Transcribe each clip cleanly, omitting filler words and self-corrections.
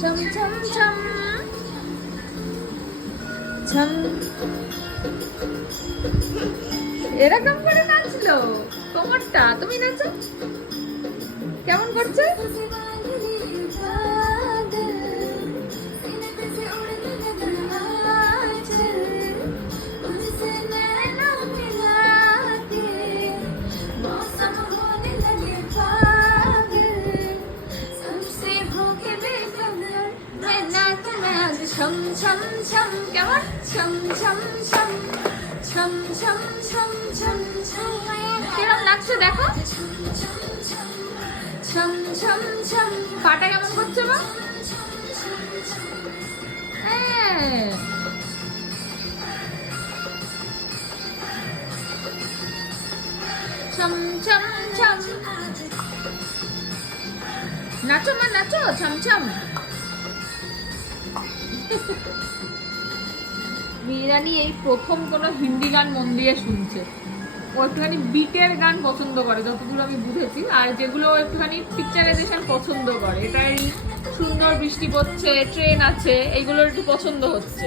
ছম ছম ছম ছম। এরকম করে নাচলো কোমরটা। তুমি নাচো, কেমন করছে? ছম ছম ছম, কেমন? ছম ছম ছম ছম ছম ছম ছম ছম। কিরম নাচছে দেখো। ছম ছম ছম। পাটা কেমন করছে মা? ছম ছম ছম। নাচো মা, নাচো ছম ছম। মিরানি এই প্রথম কোনো হিন্দি গান মন দিয়ে শুনছে। ও একটুখানি বিটের গান পছন্দ করে যতদূর আমি বুঝেছি, আর যেগুলো একটুখানি পিকচারাইজেশন পছন্দ করে, এটাই সুন্দর বৃষ্টি পড়ছে, ট্রেন আছে, এইগুলো একটু পছন্দ হচ্ছে।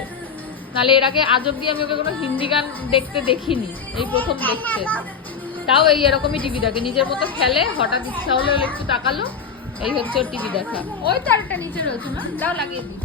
নাহলে এর আগে আজ অব্দি আমি ওকে কোনো হিন্দি গান দেখতে দেখিনি, এই প্রথম দেখছে। তাও এই এরকমই টিভি দেখে, নিজের মতো খেলে, হঠাৎ ইচ্ছা হলে একটু তাকালো, এই হচ্ছে ওর টিভি দেখা। ওই তারটা নিচে রয়েছে না, দাও লাগিয়ে দিই।